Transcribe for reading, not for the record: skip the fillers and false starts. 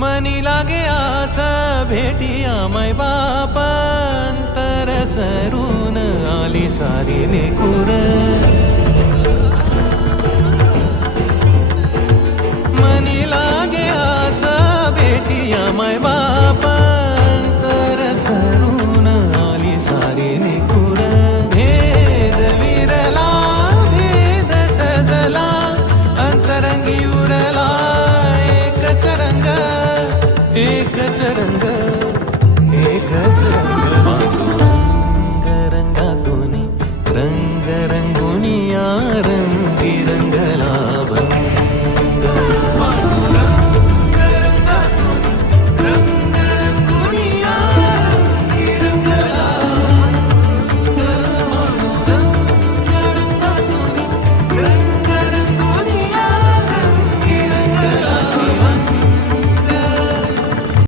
मनी लागे आस भेटिया माय बापांतर सरून आली सारी लेकूर मनी लागे आस भेटिया माय बापांतर सरून आली सारी लेकूर भेद विरला भेद सजला अंतरंगी उरला एकच रंग